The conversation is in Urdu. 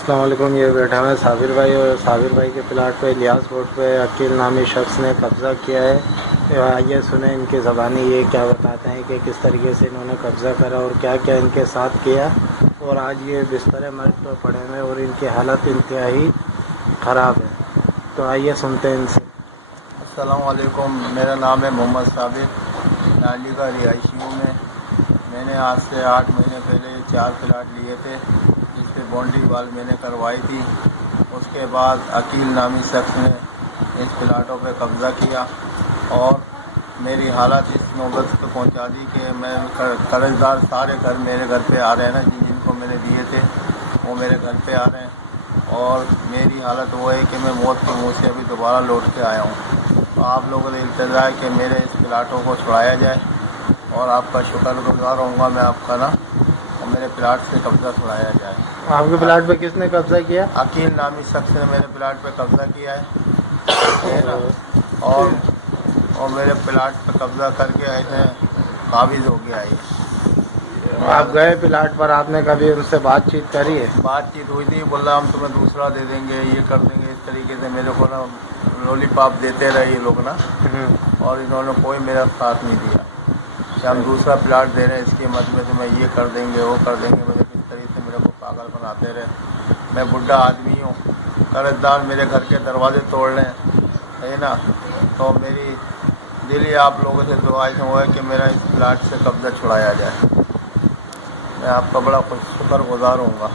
السلام علیکم. یہ بیٹھا ہوا ہے صابر بھائی، اور صابر بھائی کے پلاٹ پہ الیاس روڈ پہ عقیل نامی شخص نے قبضہ کیا ہے. آئیے سنیں ان کی زبانی یہ کیا بتاتے ہیں کہ کس طریقے سے انہوں نے قبضہ کرا اور کیا کیا ان کے ساتھ کیا، اور آج یہ بستر مرگ پر پڑے ہوئے اور ان کی حالت انتہائی خراب ہے. تو آئیے سنتے ہیں ان سے. السلام علیکم. میرا نام ہے محمد صابر. نالی کا رہائشی ہوں میں نے آج سے 8 مہینے پہلے 4 پلاٹ لیے تھے جس پہ باؤنڈری وال میں نے کروائی تھی. اس کے بعد عقیل نامی شخص نے اس پلاٹوں پہ قبضہ کیا اور میری حالت اس نوبت پہ پہنچا دی کہ میں قرض دار سارے گھر میرے گھر پہ آ رہے ہیں نا، جن کو میں نے دیے تھے وہ میرے گھر پہ آ رہے ہیں، اور میری حالت وہ ہے کہ میں موت کے منہ سے ابھی دوبارہ لوٹ کے آیا ہوں. تو آپ لوگوں نے التجا ہے کہ میرے اس پلاٹوں کو چھڑایا جائے، اور آپ کا شکر گزار ہوں گا میں آپ کا نا، اور میرے پلاٹ سے قبضہ چھڑایا جائے. آپ کے پلاٹ پہ کس نے قبضہ کیا؟ عقیل نامی شخص نے میرے پلاٹ پہ قبضہ کیا ہے نا، اور میرے پلاٹ پہ قبضہ کر کے ایسے قابض ہو گیا ہے. آپ گئے پلاٹ پر، آپ نے کبھی ان سے بات چیت کری ہے؟ بات چیت ہوئی تھی، بول رہا ہم تمہیں دوسرا دے دیں گے، یہ کر دیں گے. اس طریقے سے میرے کو نا لولی پاپ دیتے رہے یہ لوگ نا، اور انہوں نے کوئی میرا ساتھ نہیں دیا کہ ہم دوسرا پلاٹ دے رہے ہیں، اس کے مد میں تمہیں یہ کر دیں گے وہ کر دیں گے. مجھے کس طریقے سے میرے کو پاگل بناتے رہے. میں بڈھا آدمی ہوں، قرض دار میرے گھر کے دروازے توڑ لیں ہے نا. تو میری دلی آپ لوگوں سے دعائیں ہے کہ میرا اس پلاٹ سے قبضہ چھڑایا جائے. میں آپ کا بڑا شکر گزار ہوں گا.